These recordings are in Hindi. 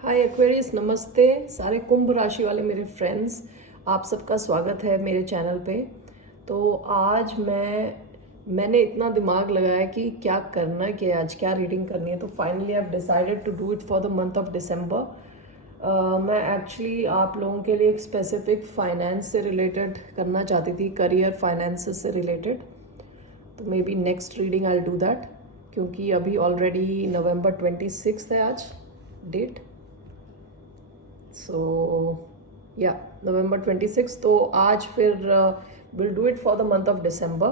हाय एक्वेरियस, नमस्ते सारे कुंभ राशि वाले मेरे फ्रेंड्स, आप सबका स्वागत है मेरे चैनल पे। तो आज मैंने इतना दिमाग लगाया कि क्या करना है, कि आज क्या रीडिंग करनी है। तो finally I have decided to do it for the month of December. मैं एक्चुअली आप लोगों के लिए एक स्पेसिफिक फाइनेंस से रिलेटेड करना चाहती थी, करियर फाइनेंस से रिलेटेड। तो may be next reading I will do that, क्योंकि अभी ऑलरेडी नवंबर 26 है आज डेट। सो या नवंबर 26, तो आज फिर will do it for the month of दिसंबर।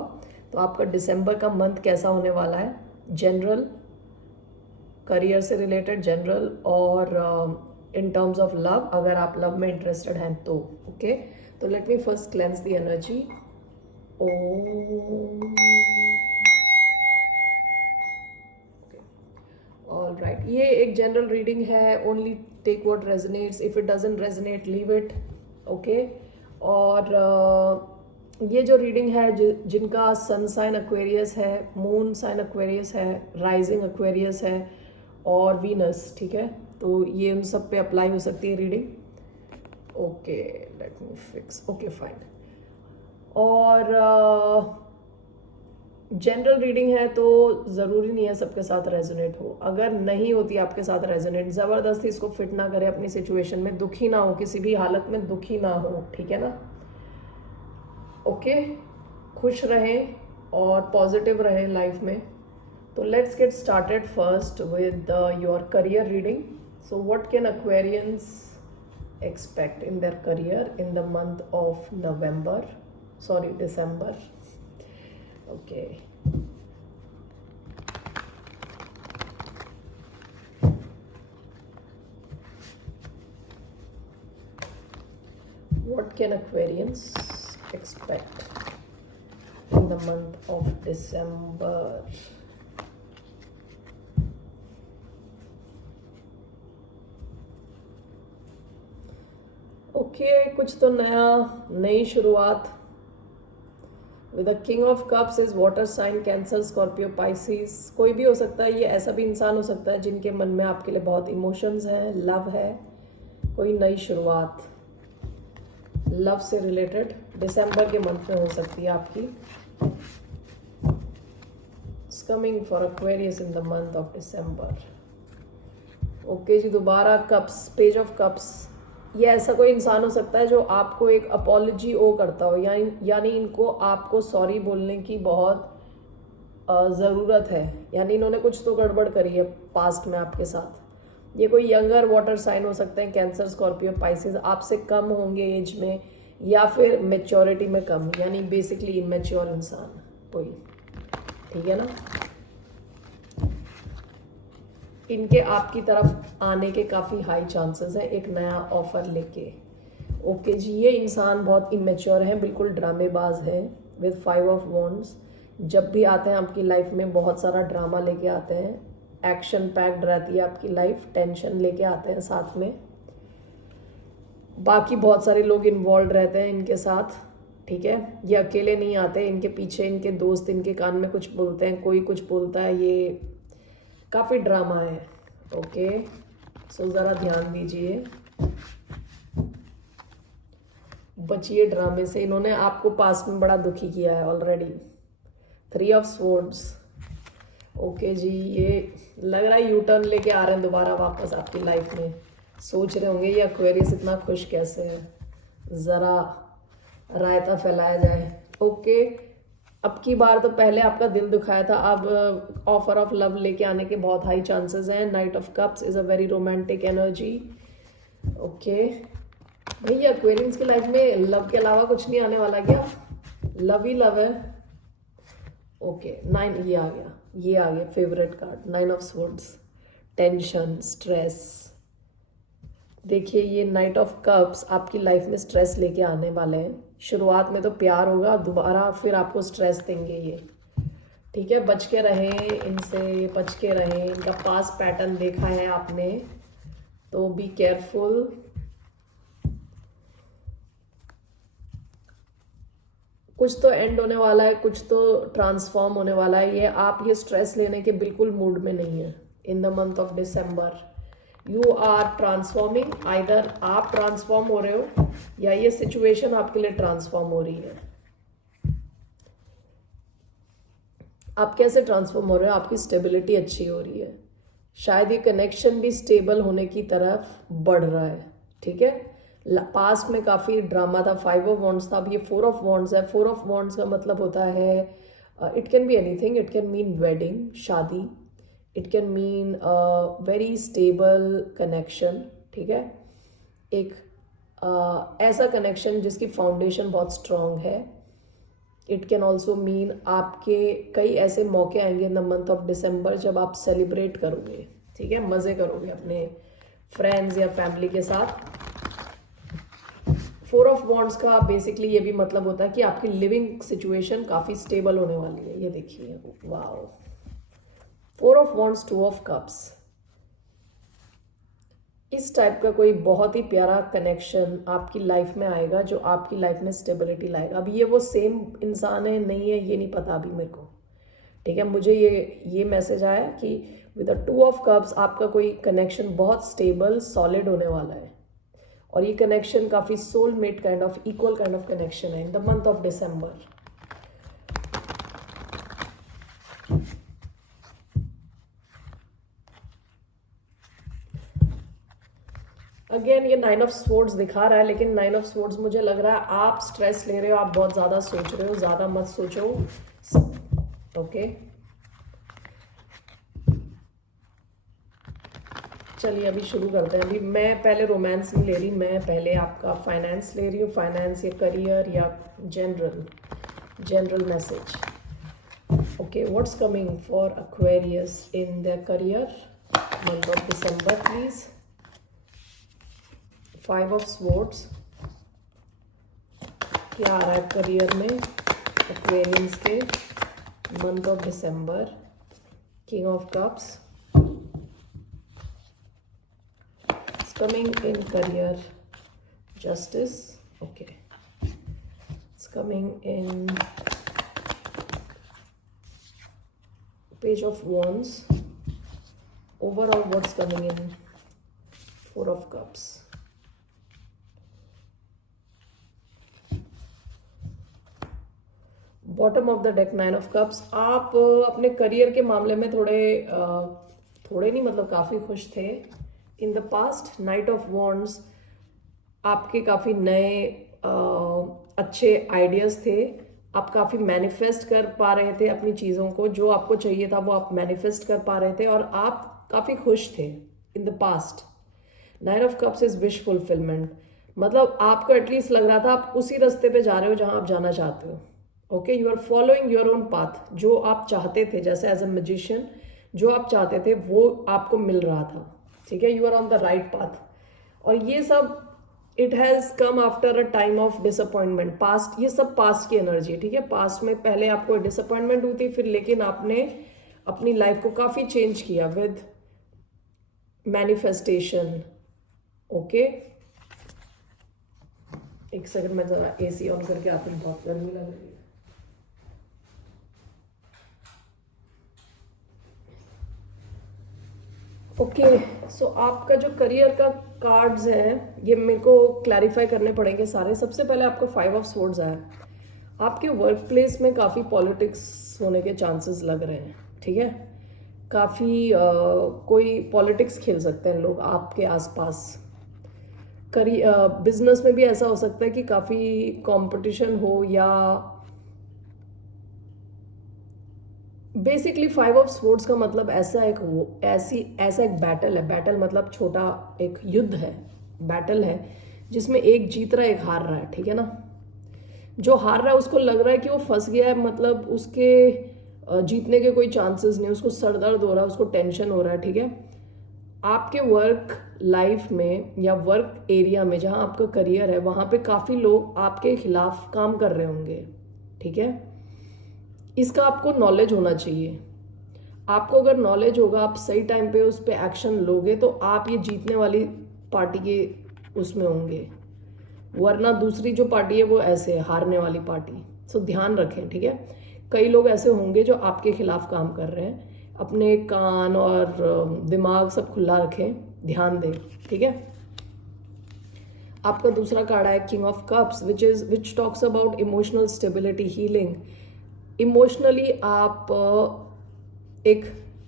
तो आपका दिसंबर का मंथ कैसा होने वाला है, जनरल, करियर से रिलेटेड जनरल, और इन टर्म्स ऑफ लव, अगर आप लव में इंटरेस्टेड हैं तो ओके। तो let me first cleanse the energy. Om, all right, ये एक जनरल रीडिंग है। Only take what resonates, if it doesn't resonate leave it, okay. और ये जो रीडिंग है, जिनका सन साइन एक्वेरियस है, मून साइन एक्वेरियस है, राइजिंग एक्वेरियस है और वीनस, ठीक है, तो ये उन सब पे अप्लाई हो सकती है reading. Okay, let me fix, okay fine. और जनरल रीडिंग है तो ज़रूरी नहीं है सबके साथ रेजोनेट हो। अगर नहीं होती आपके साथ रेजोनेट, ज़बरदस्ती इसको फिट ना करें अपनी सिचुएशन में, दुखी ना हो, किसी भी हालत में दुखी ना हो, ठीक है ना। ओके, खुश रहें और पॉजिटिव रहें लाइफ में। तो let's get started first with your career reading. So what can Aquarians expect in their career in the month of December. Okay. What can Aquarians expect in the month of December? Okay, कुछ तो नया, नई शुरुआत। With the king of cups is water sign, Cancer, Scorpio, Pisces. कोई भी हो सकता है, ये ऐसा भी इंसान हो सकता है जिनके मन में आपके लिए बहुत इमोशंस हैं, लव है, कोई नई शुरुआत लव से रिलेटेड दिसंबर के मंथ में हो सकती है आपकी। It's coming for Aquarius in the month of December. Okay जी, दोबारा कप्स, पेज ऑफ कप्स। ये ऐसा कोई इंसान हो सकता है जो आपको एक अपॉलॉजी ओ करता हो, यानी इनको आपको सॉरी बोलने की बहुत ज़रूरत है, यानी इन्होंने कुछ तो गड़बड़ करी है पास्ट में आपके साथ। ये कोई यंगर वाटर साइन हो सकते हैं, कैंसर, स्कॉर्पियो, पाइसिस, आपसे कम होंगे एज में या फिर मेच्योरिटी में कम, यानी बेसिकली इमेच्योर इंसान कोई, ठीक है ना। इनके आपकी तरफ आने के काफ़ी हाई चांसेस हैं, एक नया ऑफर लेके। ओके जी, ये इंसान बहुत इमेच्योर है, बिल्कुल ड्रामेबाज है। विद 5 ऑफ वॉन्ड्स, जब भी आते हैं आपकी लाइफ में बहुत सारा ड्रामा लेके आते हैं, एक्शन पैक्ड रहती है आपकी लाइफ, टेंशन लेके आते हैं साथ में। बाकी बहुत सारे लोग इन्वॉल्व रहते हैं इनके साथ, ठीक है। ये अकेले नहीं आते, इनके पीछे इनके दोस्त इनके कान में कुछ बोलते हैं, कोई कुछ बोलता है, ये काफ़ी ड्रामा है। ओके, सो ज़रा ध्यान दीजिए, बचिए ड्रामे से। इन्होंने आपको पास्ट में बड़ा दुखी किया है ऑलरेडी। 3 of swords. ओके जी, ये लग रहा है यू टर्न लेके आ रहे हैं दोबारा वापस आपकी लाइफ में। सोच रहे होंगे ये एक्वेरियस इतना खुश कैसे है, ज़रा रायता फैलाया जाए। ओके, अब की बार तो पहले आपका दिल दुखाया था, अब ऑफर ऑफ लव लेके आने के बहुत हाई चांसेस हैं। Night of cups is a very romantic energy. Okay भैया, एक्वेरियंस की लाइफ में लव के अलावा कुछ नहीं आने वाला क्या, लव ही लव है। ओके, 9, ये आ गया favourite card, 9 of swords, tension, stress. देखिए, ये नाइट ऑफ कप्स आपकी लाइफ में स्ट्रेस लेके आने वाले हैं। शुरुआत में तो प्यार होगा, दोबारा फिर आपको स्ट्रेस देंगे ये, ठीक है। बच के रहें इनसे, बच के रहें, इनका पास पैटर्न देखा है आपने, तो बी केयरफुल। कुछ तो एंड होने वाला है, कुछ तो ट्रांसफॉर्म होने वाला है। ये आप ये स्ट्रेस लेने के बिल्कुल मूड में नहीं है in the month of December. You are transforming, either आप ट्रांसफॉर्म हो रहे हो या ये सिचुएशन आपके लिए ट्रांसफॉर्म हो रही है। आप कैसे ट्रांसफॉर्म हो रहे हो? आपकी स्टेबिलिटी अच्छी हो रही है, शायद ये कनेक्शन भी स्टेबल होने की तरफ बढ़ रहा है। ठीक है, पास्ट में काफ़ी ड्रामा था, 5 ऑफ वॉन्ड्स था, अब ये 4 ऑफ वॉन्ड्स है। 4 ऑफ वॉन्ड्स का मतलब होता है it can be anything, it can mean wedding, शादी, it can mean very stable connection. ठीक है, एक ऐसा कनेक्शन जिसकी फाउंडेशन बहुत स्ट्रांग है। इट कैन ऑल्सो मीन आपके कई ऐसे मौके आएंगे इन द मंथ ऑफ दिसंबर जब आप सेलिब्रेट करोगे। ठीक है, मज़े करोगे अपने फ्रेंड्स या फैमिली के साथ। 4 ऑफ वॉन्ड्स का बेसिकली ये भी मतलब होता है कि आपकी लिविंग सिचुएशन काफ़ी स्टेबल होने वाली है। ये देखिए, wow, 4 of wands, 2 of cups, इस टाइप का कोई बहुत ही प्यारा कनेक्शन आपकी लाइफ में आएगा जो आपकी लाइफ में स्टेबिलिटी लाएगा। अब ये वो सेम इंसान है नहीं है ये नहीं पता अभी मेरे को। ठीक है, मुझे ये मैसेज आया कि विद द 2 ऑफ कप्स आपका कोई कनेक्शन बहुत स्टेबल सॉलिड होने वाला है, और ये कनेक्शन काफ़ी soulmate kind of, equal kind of connection है in the month of December. Again ये 9 ऑफ स्वॉर्ड्स दिखा रहा है, लेकिन 9 ऑफ स्वॉर्ड्स मुझे लग रहा है आप स्ट्रेस ले रहे हो, आप बहुत ज़्यादा सोच रहे हो, ज़्यादा मत सोचो। ओके, चलिए अभी शुरू करते हैं। अभी मैं पहले रोमांस नहीं ले रही, मैं पहले आपका फाइनेंस ले रही हूँ, फाइनेंस या करियर या general message. Okay, what's coming for Aquarius in the career month of December please. 5 of swords, क्या आ रहा है करियर में एक्वेरियंस के month of December. King of cups, coming in career, justice. Okay, it's coming in page of wands. Overall what's coming in 4 of cups, bottom of the deck 9 of cups. आप अपने करियर के मामले में थोड़े नहीं मतलब काफ़ी खुश थे in the past. Night of wands, आपके काफ़ी नए अच्छे आइडियाज़ थे, आप काफ़ी मैनिफेस्ट कर पा रहे थे अपनी चीज़ों को, जो आपको चाहिए था वो आप मैनिफेस्ट कर पा रहे थे और आप काफ़ी खुश थे in the past. 9 of cups is wish fulfilment, मतलब आपको एटलीस्ट लग रहा था आप उसी रास्ते पे जा रहे हो जहाँ आप जाना चाहते हो। Okay, you are following your own path, जो आप चाहते थे, जैसे एज अ मैजिशियन जो आप चाहते थे वो आपको मिल रहा था। ठीक है, you are on the right path. और ये सब it has come after a time of disappointment. Past, ये सब पास्ट की एनर्जी है। ठीक है, पास्ट में पहले आपको डिसअपॉइंटमेंट हुई थी, फिर लेकिन आपने अपनी लाइफ को काफ़ी चेंज किया विद मैनिफेस्टेशन। ओके, एक सेकंड में ज़रा AC ऑन करके आती हूँ, बहुत गर्मी लग रही है। ओके, सो आपका जो करियर का कार्ड्स हैं ये मेरे को क्लैरिफाई करने पड़ेंगे सारे। सबसे पहले आपको 5 ऑफ स्वॉर्ड्स आया, आपके वर्क प्लेस में काफ़ी पॉलिटिक्स होने के चांसेस लग रहे हैं। ठीक है, काफ़ी कोई पॉलिटिक्स खेल सकते हैं लोग आपके आसपास। बिजनेस में भी ऐसा हो सकता है कि काफ़ी कंपटीशन हो, या बेसिकली 5 ऑफ स्वॉर्ड्स का मतलब ऐसा एक बैटल है। बैटल मतलब छोटा एक युद्ध है, बैटल है जिसमें एक जीत रहा है एक हार रहा है। ठीक है ना, जो हार रहा है उसको लग रहा है कि वो फंस गया है, मतलब उसके जीतने के कोई चांसेस नहीं, उसको सर दर्द हो रहा है, उसको टेंशन हो रहा है। ठीक है, आपके वर्क लाइफ में या वर्क एरिया में जहाँ आपका करियर है वहाँ पे काफ़ी लोग आपके खिलाफ काम कर रहे होंगे। ठीक है, इसका आपको नॉलेज होना चाहिए। आपको अगर नॉलेज होगा, आप सही टाइम पे उस पर एक्शन लोगे तो आप ये जीतने वाली पार्टी के उसमें होंगे, वरना दूसरी जो पार्टी है वो ऐसे है, हारने वाली पार्टी। सो ध्यान रखें। ठीक है, कई लोग ऐसे होंगे जो आपके खिलाफ काम कर रहे हैं, अपने कान और दिमाग सब खुला रखें। ध्यान दें, ठीक है। आपका दूसरा कार्ड है king of cups which talks about emotional stability, healing. Emotionally आप एक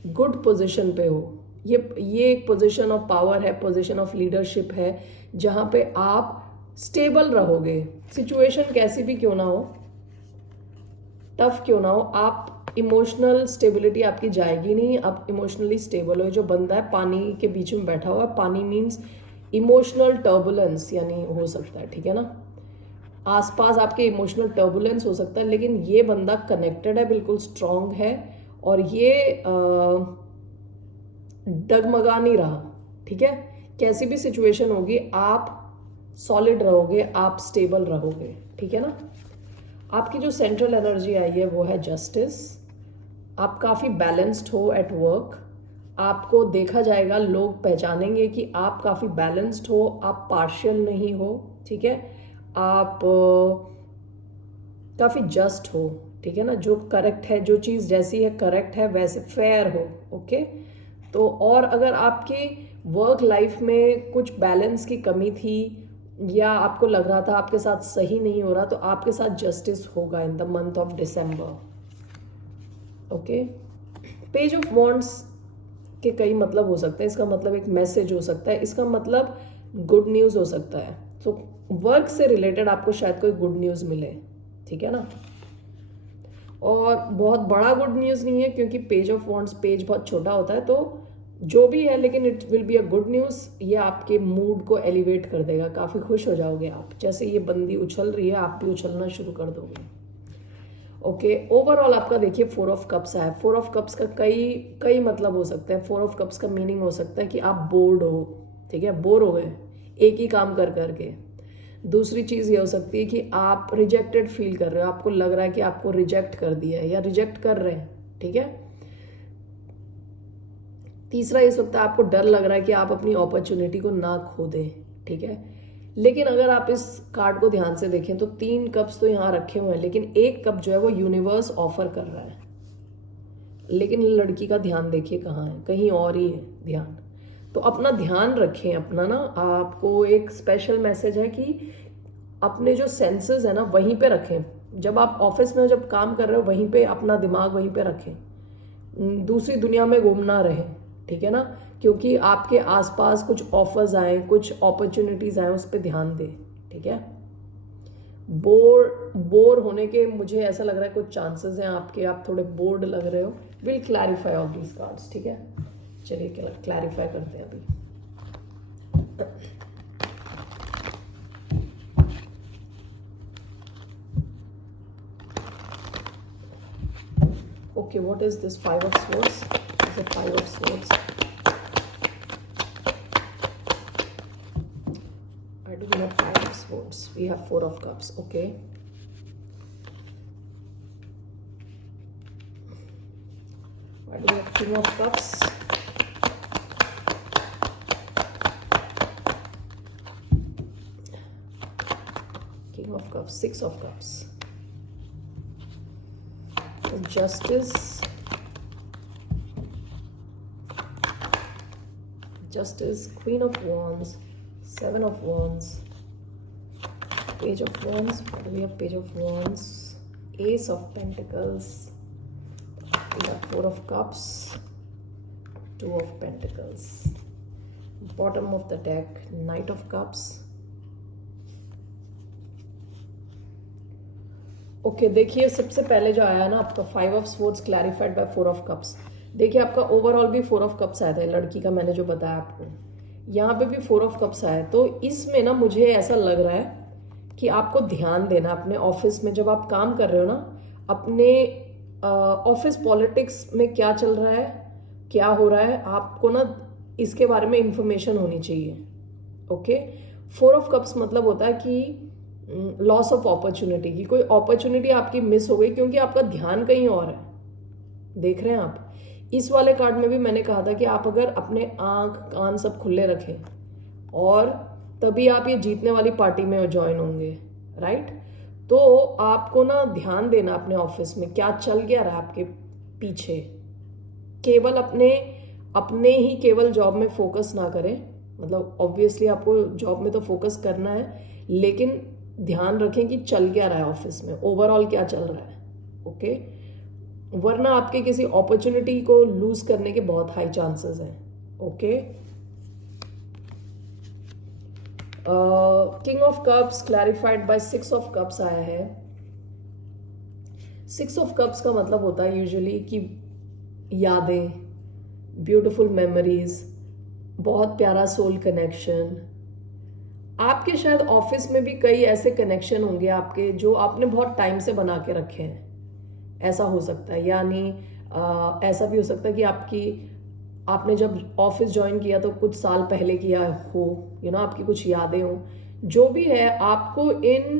गुड पोजीशन पे हो। ये एक पोजीशन ऑफ पावर है, पोजीशन ऑफ लीडरशिप है, जहाँ पे आप स्टेबल रहोगे। सिचुएशन कैसी भी क्यों ना हो, टफ क्यों ना हो, आप इमोशनल स्टेबिलिटी आपकी जाएगी नहीं, आप इमोशनली स्टेबल हो। जो बंदा है पानी के बीच में बैठा हुआ है, पानी मीन्स इमोशनल टर्बुलेंस यानी हो सकता है, ठीक है ना। आसपास आपके इमोशनल टर्बुलेंस हो सकता है, लेकिन ये बंदा कनेक्टेड है, बिल्कुल स्ट्रांग है, और ये डगमगा नहीं रहा, ठीक है। कैसी भी सिचुएशन होगी आप सॉलिड रहोगे, आप स्टेबल रहोगे, ठीक है ना। आपकी जो सेंट्रल एनर्जी आई है वो है जस्टिस। आप काफ़ी बैलेंस्ड हो एट वर्क, आपको देखा जाएगा, लोग पहचानेंगे कि आप काफ़ी बैलेंस्ड हो, आप पार्शियल नहीं हो, ठीक है। आप काफ़ी जस्ट हो, ठीक है ना। जो करेक्ट है, जो चीज़ जैसी है करेक्ट है, वैसे फेयर हो, ओके। तो और अगर आपकी वर्क लाइफ में कुछ बैलेंस की कमी थी या आपको लग रहा था आपके साथ सही नहीं हो रहा, तो आपके साथ जस्टिस होगा इन the month of December, okay. Page of wands के कई मतलब हो सकते हैं। इसका मतलब एक मैसेज हो सकता है, इसका मतलब गुड न्यूज़ हो सकता है। तो वर्क से रिलेटेड आपको शायद कोई गुड न्यूज़ मिले, ठीक है ना। और बहुत बड़ा गुड न्यूज़ नहीं है, क्योंकि पेज ऑफ वॉन्ड्स पेज बहुत छोटा होता है, तो जो भी है, लेकिन it will be a good news. ये आपके मूड को एलिवेट कर देगा, काफ़ी खुश हो जाओगे आप। जैसे ये बंदी उछल रही है, आप भी उछलना शुरू कर दोगे, ओके। ओवरऑल आपका देखिए 4 ऑफ कप्स है। 4 ऑफ कप्स का कई मतलब हो सकते हैं। 4 ऑफ कप्स का मीनिंग हो सकता है कि आप बोर्ड हो, ठीक है, बोर हो गए एक ही काम कर करके। दूसरी चीज़ ये हो सकती है कि आप रिजेक्टेड फील कर रहे हो, आपको लग रहा है कि आपको रिजेक्ट कर दिया है या रिजेक्ट कर रहे हैं, ठीक है। तीसरा ये सकता है आपको डर लग रहा है कि आप अपनी अपॉर्चुनिटी को ना खो दें, ठीक है। लेकिन अगर आप इस कार्ड को ध्यान से देखें तो 3 कप्स तो यहाँ रखे हुए हैं, लेकिन एक कप जो है वो यूनिवर्स ऑफर कर रहा है। लेकिन लड़की का ध्यान देखिए कहाँ है, कहीं और ही है ध्यान। तो अपना ध्यान रखें, अपना ना, आपको एक स्पेशल मैसेज है कि अपने जो सेंसेस है ना वहीं पे रखें। जब आप ऑफिस में जब काम कर रहे हो वहीं पे अपना दिमाग वहीं पे रखें, दूसरी दुनिया में घूम ना रहे, ठीक है ना। क्योंकि आपके आसपास कुछ ऑफर्स आए, कुछ अपॉर्चुनिटीज आए, उस पर ध्यान दें, ठीक है। बोर होने के मुझे ऐसा लग रहा है कुछ चांसेस हैं आपके, आप थोड़े बोर्ड लग रहे हो। Will clarify all these cards, ठीक है। चलिए क्लैरिफाई करते हैं अभी। Okay, what is this 5 of swords? It's a 5 of swords. I do not 5 of swords. We have 4 of cups. Okay. Why do we have King of cups? King of cups, 6 of cups. Justice, Queen of Wands, 7 of Wands, Page of Wands. What do we have? Page of Wands, Ace of Pentacles, we have 4 of Cups, 2 of Pentacles. Bottom of the deck, Knight of Cups. Okay, देखिए सबसे पहले जो आया ना आपका 5 of swords clarified by 4 of cups. देखिए आपका ओवरऑल भी 4 ऑफ कप्स आया था, लड़की का मैंने जो बताया आपको, यहाँ पे भी 4 ऑफ कप्स आया। तो इसमें ना मुझे ऐसा लग रहा है कि आपको ध्यान देना अपने ऑफिस में, जब आप काम कर रहे हो ना, अपने ऑफिस पॉलिटिक्स में क्या चल रहा है, क्या हो रहा है, आपको ना इसके बारे में इंफॉर्मेशन होनी चाहिए, ओके। 4 ऑफ कप्स मतलब होता है कि लॉस ऑफ अपॉर्चुनिटी की, कोई अपॉर्चुनिटी आपकी मिस हो गई क्योंकि आपका ध्यान कहीं और है। देख रहे हैं आप, इस वाले कार्ड में भी मैंने कहा था कि आप अगर अपने आंख कान सब खुले रखें और तभी आप ये जीतने वाली पार्टी में ज्वाइन होंगे, राइट। तो आपको ना ध्यान देना अपने ऑफिस में क्या चल गया रहा आपके पीछे, केवल अपने अपने ही केवल जॉब में फोकस ना करें, मतलब ऑब्वियसली आपको जॉब में तो फोकस करना है, लेकिन ध्यान रखें कि चल क्या रहा है ऑफिस में, ओवरऑल क्या चल रहा है, ओके। वरना आपके किसी अपॉर्चुनिटी को लूज करने के बहुत हाई चांसेस हैं, okay. King of cups clarified by 6 of cups आया है। 6 ऑफ कप्स का मतलब होता है यूजुअली कि यादें, ब्यूटिफुल मेमोरीज, बहुत प्यारा सोल कनेक्शन। आपके शायद ऑफिस में भी कई ऐसे कनेक्शन होंगे आपके जो आपने बहुत टाइम से बना के रखे हैं, ऐसा हो सकता है। यानी ऐसा भी हो सकता है कि आपने जब ऑफिस ज्वाइन किया तो कुछ साल पहले किया हो, आपकी कुछ यादें हो, जो भी है, आपको इन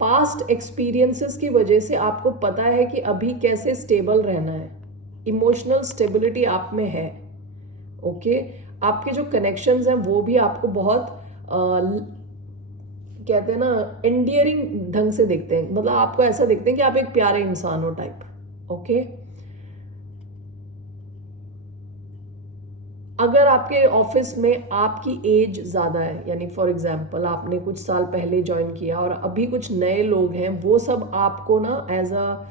पास्ट एक्सपीरियंसेस की वजह से आपको पता है कि अभी कैसे स्टेबल रहना है। इमोशनल स्टेबिलिटी आप में है, ओके। आपके जो कनेक्शंस हैं वो भी आपको बहुत कहते हैं ना एंडियरिंग ढंग से देखते हैं, मतलब आपको ऐसा देखते हैं कि आप एक प्यारे इंसान हो टाइप, ओके। अगर आपके ऑफिस में आपकी एज ज़्यादा है, यानी फॉर एग्जांपल आपने कुछ साल पहले ज्वाइन किया और अभी कुछ नए लोग हैं, वो सब आपको ना एज अ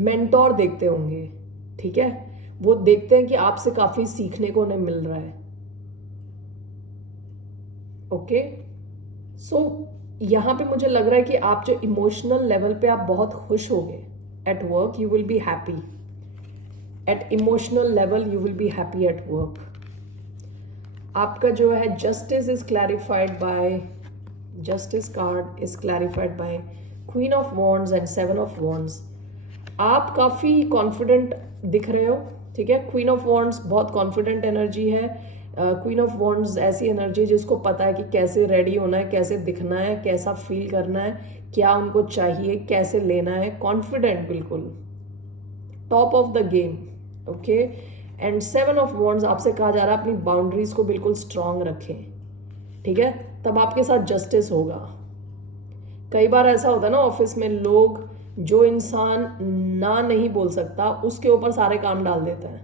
मेंटोर देखते होंगे, ठीक है। वो देखते हैं कि आपसे काफ़ी सीखने को उन्हें मिल रहा है, ओके। सो यहाँ पे मुझे लग रहा है कि आप जो इमोशनल लेवल पे आप बहुत खुश होगे at work, you will be happy at emotional level, you will be happy at work. आपका जो है justice is clarified by, justice card is clarified by queen of wands and 7 of wands. आप काफ़ी कॉन्फिडेंट दिख रहे हो, ठीक है। क्वीन ऑफ वॉन्ड्स बहुत कॉन्फिडेंट एनर्जी है। क्वीन ऑफ वॉन्ड्स ऐसी एनर्जी जिसको पता है कि कैसे रेडी होना है, कैसे दिखना है, कैसा फील करना है, क्या उनको चाहिए, कैसे लेना है, कॉन्फिडेंट बिल्कुल, top of the game, okay. And 7 of wands आपसे कहा जा रहा है अपनी बाउंड्रीज को बिल्कुल स्ट्रांग रखें, ठीक है, तब आपके साथ जस्टिस होगा। कई बार ऐसा होता है ना ऑफिस में, लोग जो इंसान ना नहीं बोल सकता उसके ऊपर सारे काम डाल देता है,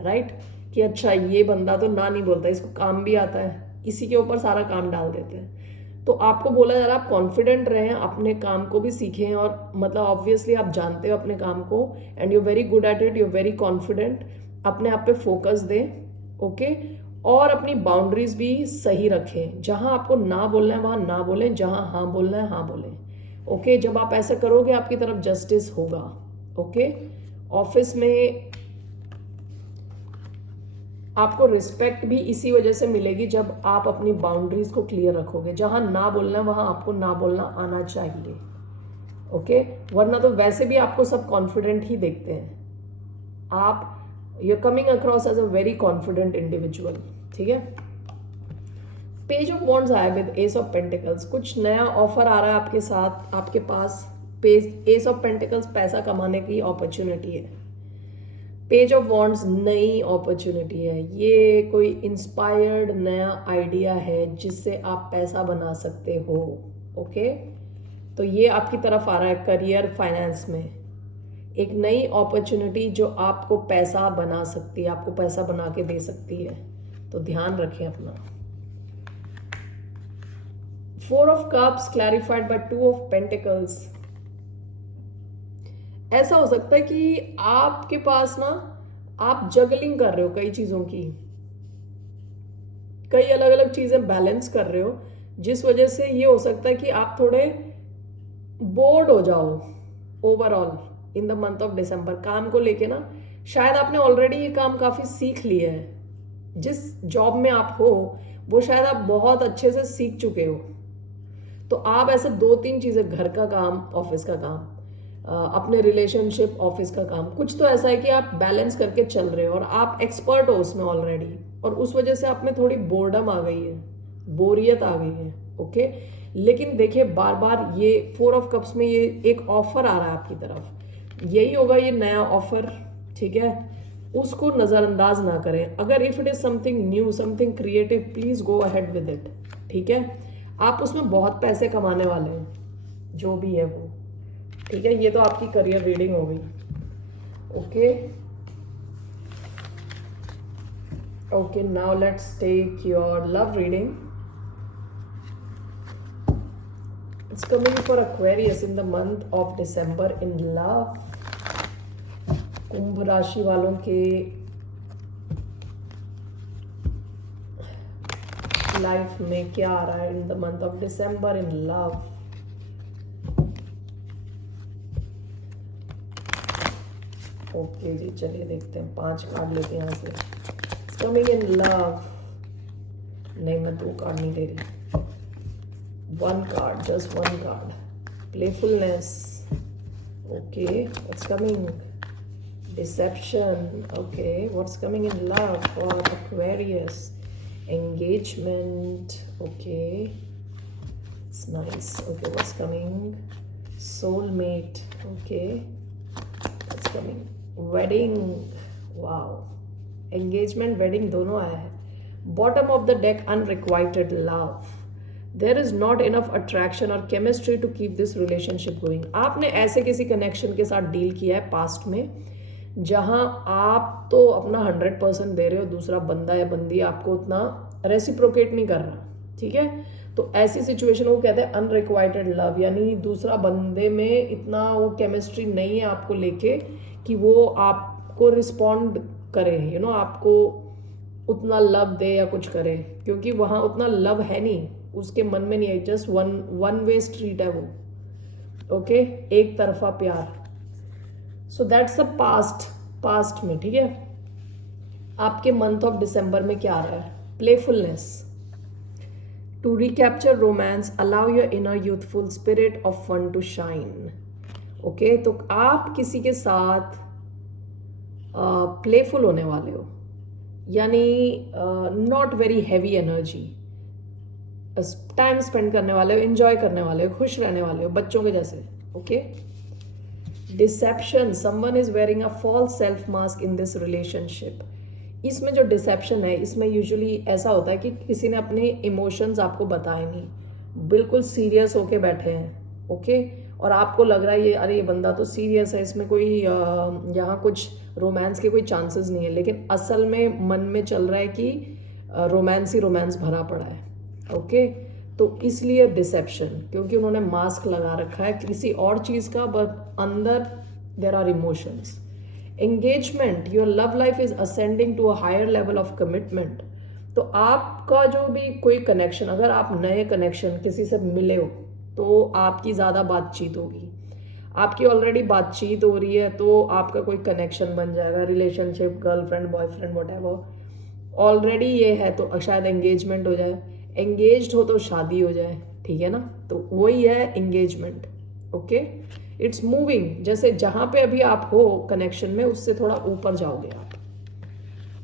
राइट, कि अच्छा ये बंदा तो ना नहीं बोलता, इसको काम भी आता है, इसी के ऊपर सारा काम डाल देते हैं। तो आपको बोला जा रहा है आप कॉन्फिडेंट रहें, अपने काम को भी सीखें, और मतलब ऑब्वियसली आप जानते हो अपने काम को and you very good at it, you very confident, अपने आप पे फोकस दें, ओके। और अपनी बाउंड्रीज भी सही रखें, जहां आपको ना बोलना है वहां ना बोलें, जहां हाँ बोलना है हाँ बोलें, ओके। जब आप ऐसा करोगे आपकी तरफ जस्टिस होगा, ओके। ऑफिस में आपको रिस्पेक्ट भी इसी वजह से मिलेगी जब आप अपनी बाउंड्रीज को क्लियर रखोगे, जहां ना बोलना है वहां आपको ना बोलना आना चाहिए, ओके। वरना तो वैसे भी आपको सब कॉन्फिडेंट ही देखते हैं, आप you are coming across as a very confident individual, ठीक है। पेज ऑफ वॉन्ड्स आया विद एस ऑफ पेंटिकल्स, कुछ नया ऑफर आ रहा है आपके साथ, आपके पास। पेज एस ऑफ पेंटिकल्स पैसा कमाने की अपॉर्चुनिटी है, पेज ऑफ वॉन्ड्स नई अपॉर्चुनिटी है, ये कोई इंस्पायर्ड नया आइडिया है जिससे आप पैसा बना सकते हो, ओके। तो ये आपकी तरफ आ रहा है करियर फाइनेंस में, एक नई अपॉर्चुनिटी जो आपको पैसा बना सकती है, आपको पैसा बना के दे सकती है, तो ध्यान रखें अपना। 4 of cups clarified by 2 of pentacles. ऐसा हो सकता है कि आपके पास ना आप जगलिंग कर रहे हो कई चीजों की, कई अलग अलग चीजें बैलेंस कर रहे हो, जिस वजह से ये हो सकता है कि आप थोड़े बोर्ड हो जाओ overall in the month of दिसंबर। काम को लेके ना शायद आपने ऑलरेडी ये काम काफी सीख लिया है, जिस जॉब में आप हो वो शायद आप बहुत अच्छे से सीख चुके हो। तो आप ऐसे 2-3 चीजें, घर का काम, ऑफिस का काम, अपने रिलेशनशिप, ऑफिस का काम, कुछ तो ऐसा है कि आप बैलेंस करके चल रहे हो और आप एक्सपर्ट हो उसमें ऑलरेडी, और उस वजह से आप में थोड़ी बोर्डम आ गई है, बोरियत आ गई है, ओके। लेकिन देखिए बार बार ये 4 ऑफ कप्स में ये एक ऑफर आ रहा है आपकी तरफ, यही होगा ये नया ऑफर, ठीक है। उसको नजरअंदाज ना करें। अगर if it is something new, something creative, please go ahead with it, ठीक है। आप उसमें बहुत पैसे कमाने वाले हैं, जो भी है वो, ठीक है। ये तो आपकी करियर रीडिंग हो गई, okay. Okay, now let's take your love reading. It's coming for Aquarius in the month of December in love. कुंभ राशि वालों के लाइफ में क्या आ रहा है in the month of December in love. Okay जी, चलिए देखते हैं. 5 कार्ड लेते हैं यहाँ से. It's coming in love. नहीं, मैं 2 कार्ड नहीं ले रही. 1 card, just 1 card. Playfulness. Okay, what's coming? Deception. Okay, what's coming in love for Aquarius? Engagement. Okay, it's nice. Okay, what's coming? Soulmate. Okay, what's coming? Wedding. Wow, engagement, wedding दोनों आया है. Bottom of the deck, unrequited love. There is not enough attraction or chemistry to keep this relationship going. आपने ऐसे किसी कनेक्शन के साथ डील किया है पास्ट में जहां आप तो अपना 100% दे रहे हो, दूसरा बंदा या बंदी आपको उतना रेसिप्रोकेट नहीं कर रहा. ठीक है, तो ऐसी सिचुएशन को कहते हैं अनरिक्वाइटेड लव. यानी दूसरा बंदे में इतना वो केमिस्ट्री नहीं है आपको लेके कि वो आपको रिस्पॉन्ड करे, यू नो, आपको उतना लव दे या कुछ करे, क्योंकि वहाँ उतना लव है नहीं, उसके मन में नहीं है. जस्ट वन वे स्ट्रीट है वो. ओके, एक तरफा प्यार. सो दैट्स अ पास्ट में. ठीक है, आपके मंथ ऑफ दिसंबर में क्या आ रहा है? Playfulness. To recapture romance, allow your inner youthful spirit of fun to shine. Okay, तो आप किसी के साथ प्लेफुल होने वाले हो, यानी not very heavy energy. Time spend करने वाले हो, एंजॉय करने वाले हो, खुश रहने वाले हो, बच्चों के जैसे. Okay. Deception. Someone is wearing a false self mask in this relationship. इसमें जो डिसेप्शन है, इसमें यूजुअली ऐसा होता है कि किसी ने अपने इमोशंस आपको बताए नहीं, बिल्कुल सीरियस होके बैठे हैं. ओके, और आपको लग रहा है ये, अरे ये बंदा तो सीरियस है, इसमें कोई यहाँ कुछ रोमांस के कोई चांसेस नहीं है, लेकिन असल में मन में चल रहा है कि रोमांस ही रोमांस भरा पड़ा है. ओके, तो इसलिए डिसेप्शन, क्योंकि उन्होंने मास्क लगा रखा है किसी और चीज़ का, बट अंदर there are emotions. Engagement. Your love life is ascending to a higher level of commitment. तो आपका जो भी कोई कनेक्शन, अगर आप नए कनेक्शन किसी से मिले हो तो आपकी ज़्यादा बातचीत होगी. आपकी ऑलरेडी बातचीत हो रही है तो आपका कोई कनेक्शन बन जाएगा, relationship, girlfriend, boyfriend, whatever. Already ये है तो शायद एंगेजमेंट हो जाए, एंगेज्ड हो तो शादी हो जाए. ठीक है ना, तो वही है एंगेजमेंट. Okay, it's moving. जैसे जहां पे अभी आप हो कनेक्शन में, उससे थोड़ा ऊपर जाओगे आप.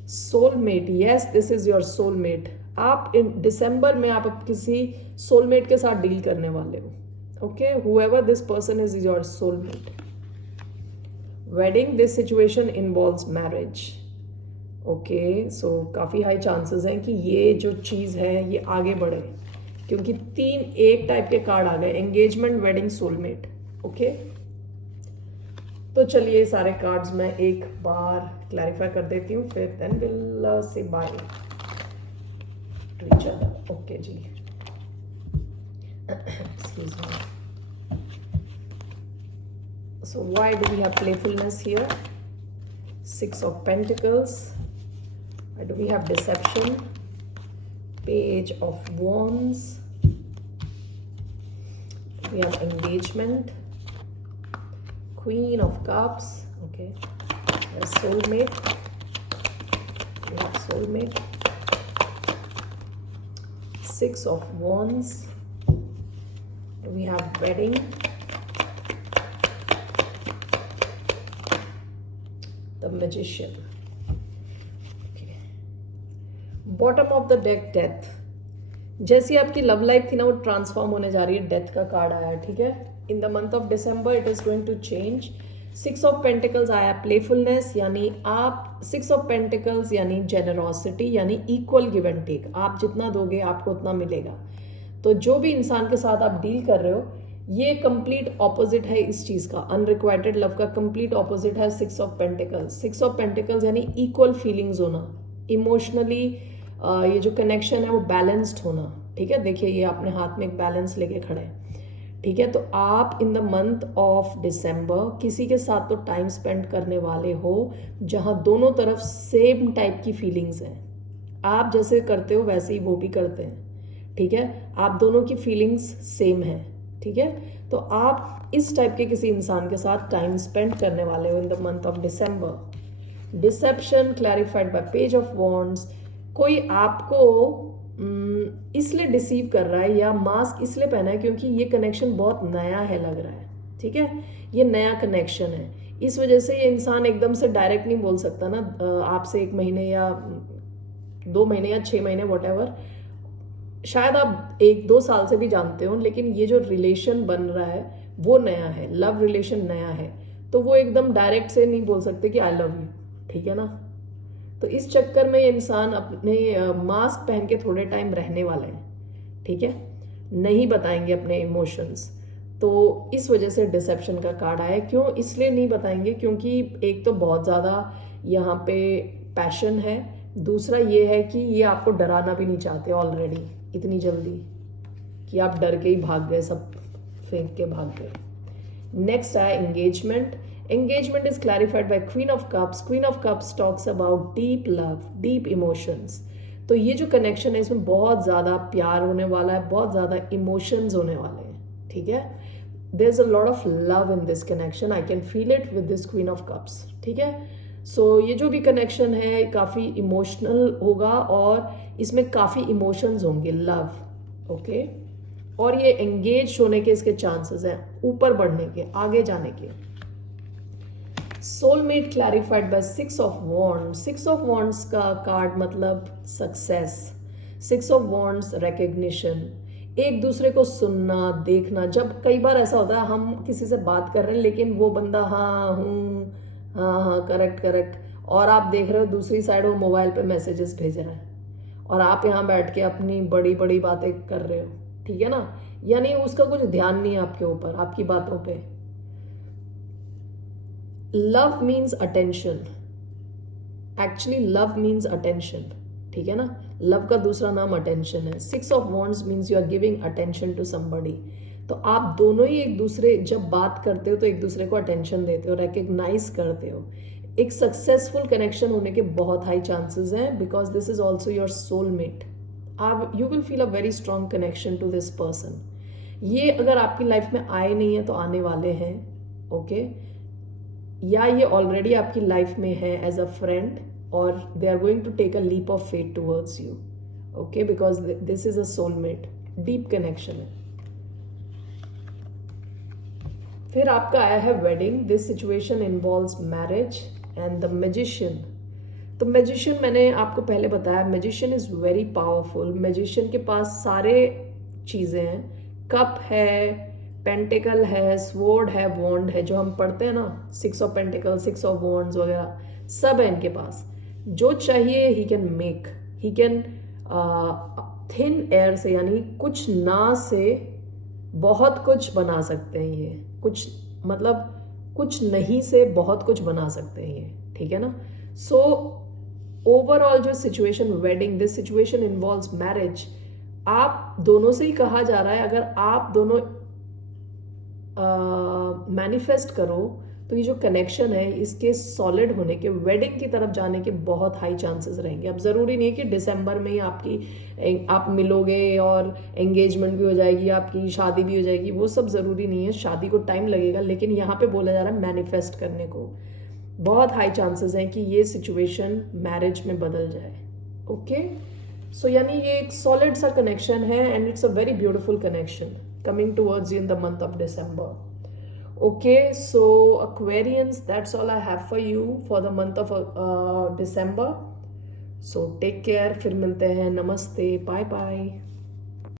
Soulmate. Yes, this is your soulmate. आप इन दिसंबर में आप किसी सोलमेट के साथ डील करने वाले हो. Okay, however this person is your soulmate. Wedding. This situation involves marriage. Okay, so काफ़ी हाई चांसेस हैं कि ये जो चीज़ है ये आगे बढ़े, क्योंकि 3 एक टाइप के कार्ड आ गए, एंगेजमेंट, वेडिंग, सोलमेट. ओके, तो चलिए सारे कार्ड्स मैं एक बार क्लैरिफाई कर देती हूँ, फिर then will say bye to each other. Okay जी, excuse me. So why do we have playfulness here? 6 of Pentacles. Why do we have deception? Page of Wands. We have engagement. Queen of Cups. Okay. We have soulmate. We have soulmate. 6 of Wands. We have wedding. The Magician. Bottom of the deck, death. जैसी आपकी लव लाइफ थी ना, वो ट्रांसफॉर्म होने जा रही है. डेथ का कार्ड आया. ठीक है, in the month of December it is going to change. 6 of Pentacles आया, प्लेफुलनेस, यानी आप 6 of Pentacles यानी जेनरोसिटी, यानी इक्वल गिव एंड टेक. आप जितना दोगे आपको उतना मिलेगा. तो जो भी इंसान के साथ आप डील कर रहे हो, ये कंप्लीट ऑपोजिट है इस चीज़ का. अनरिक्वाइटेड लव का कंप्लीट ऑपोजिट है 6 of Pentacles. 6 of Pentacles यानी इक्वल फीलिंग्स होना. इमोशनली ये जो कनेक्शन है वो बैलेंस्ड होना, ठीक है। देखिए ये अपने हाथ में एक बैलेंस लेके खड़े हैं, ठीक है। तो आप इन द मंथ ऑफ दिसंबर किसी के साथ तो टाइम स्पेंड करने वाले हो जहां दोनों तरफ सेम टाइप की फीलिंग्स हैं। आप जैसे करते हो वैसे ही वो भी करते हैं, ठीक है। आप दोनों की फीलिंग्स सेम है, ठीक है। तो आप इस टाइप के किसी इंसान के साथ टाइम स्पेंड करने वाले हो in the month of December. Deception clarified by page of wands. कोई आपको इसलिए डिसीव कर रहा है या मास्क इसलिए पहना है क्योंकि ये कनेक्शन बहुत नया है लग रहा है, ठीक है। ये नया कनेक्शन है, इस वजह से ये इंसान एकदम से डायरेक्ट नहीं बोल सकता ना आपसे 1 महीने या 2 महीने या 6 महीने वॉटेवर। शायद आप 1-2 साल से भी जानते हो, लेकिन ये जो रिलेशन बन रहा है वो नया है, लव रिलेशन नया है, तो वो एकदम डायरेक्ट से नहीं बोल सकते कि आई लव यू, ठीक है ना। तो इस चक्कर में ये इंसान अपने मास्क पहन के थोड़े टाइम रहने वाले हैं, ठीक है, नहीं बताएंगे अपने इमोशंस। तो इस वजह से डिसेप्शन का कार्ड आया। क्यों इसलिए नहीं बताएंगे? क्योंकि एक तो बहुत ज़्यादा यहाँ पे पैशन है, दूसरा ये है कि ये आपको डराना भी नहीं चाहते ऑलरेडी इतनी जल्दी कि आप डर के ही भाग गए, सब फेंक के भाग गए। नेक्स्ट आया engagement. Engagement is clarified by Queen of Cups. Queen of Cups talks about deep love, deep emotions. तो ये जो कनेक्शन है इसमें बहुत ज़्यादा प्यार होने वाला है, बहुत ज़्यादा इमोशंस होने वाले हैं, ठीक है। There's a lot of love in this connection. I can feel it with this Queen of Cups, ठीक है। सो ये जो भी कनेक्शन है काफ़ी इमोशनल होगा और इसमें काफ़ी इमोशंस होंगे, लव, ओके। और ये एंगेज होने के इसके चांसेस हैं, ऊपर बढ़ने के, आगे जाने के। Soulmate clarified by 6 of wands. 6 of wands का कार्ड मतलब सक्सेस, 6 ऑफ वॉन्ड्स रिकग्निशन, एक दूसरे को सुनना, देखना। जब कई बार ऐसा होता है हम किसी से बात कर रहे हैं लेकिन वो बंदा हाँ हूँ हाँ हाँ करेक्ट करेक्ट, और आप देख रहे हो दूसरी साइड वो मोबाइल पे मैसेजेस भेज रहा है और आप यहाँ बैठ के अपनी बड़ी बड़ी बातें कर रहे हो, ठीक है ना। यानी उसका कुछ ध्यान नहीं है आपके ऊपर, आपकी बातों पे। Love means attention, actually love means attention, ठीक है ना। लव का दूसरा नाम अटेंशन है। 6 of wands means you are giving attention to somebody. तो आप दोनों ही एक दूसरे जब बात करते हो तो एक दूसरे को अटेंशन देते हो, रिकग्नाइज करते हो। एक सक्सेसफुल कनेक्शन होने के बहुत हाई चांसेस हैं because this is also your soulmate. आप you will feel a very strong connection to this person. ये अगर आपकी लाइफ में आए नहीं है तो आने वाले हैं, ओके। या ये ऑलरेडी आपकी लाइफ में है एज अ फ्रेंड और they are going to take a leap of faith towards you, okay, because this is a soulmate, deep connection है। फिर आपका आया है wedding. This situation involves marriage and the magician. तो मैजिशियन मैंने आपको पहले बताया, magician is very powerful. Magician के पास सारे चीज़ें हैं, कप है, पेंटिकल है, स्वॉर्ड है, वॉन्ड है, जो हम पढ़ते हैं ना, 6 ऑफ पेंटिकल, 6 ऑफ वॉन्ड्स वगैरह सब है इनके पास। जो चाहिए he can make, he can thin air से, यानी कुछ ना से बहुत कुछ बना सकते हैं ये, कुछ मतलब कुछ नहीं से बहुत कुछ बना सकते हैं ये, ठीक है ना। सो ओवरऑल जो situation wedding, this situation involves marriage. आप दोनों से ही कहा जा रहा है अगर आप दोनों मैनिफेस्ट करो तो ये जो कनेक्शन है इसके सॉलिड होने के, वेडिंग की तरफ जाने के बहुत हाई चांसेस रहेंगे। अब ज़रूरी नहीं है कि दिसंबर में ही आप मिलोगे और एंगेजमेंट भी हो जाएगी, आपकी शादी भी हो जाएगी, वो सब ज़रूरी नहीं है। शादी को टाइम लगेगा, लेकिन यहाँ पे बोला जा रहा है मैनिफेस्ट करने को बहुत हाई चांसेस हैं कि ये सिचुएशन मैरिज में बदल जाए, ओके। सो यानी ये एक सॉलिड सा कनेक्शन है and it's a very beautiful connection coming towards you in the month of December. Okay, so Aquarians, that's all I have for you for the month of December. So take care, फिर मिलते हैं, नमस्ते, bye bye.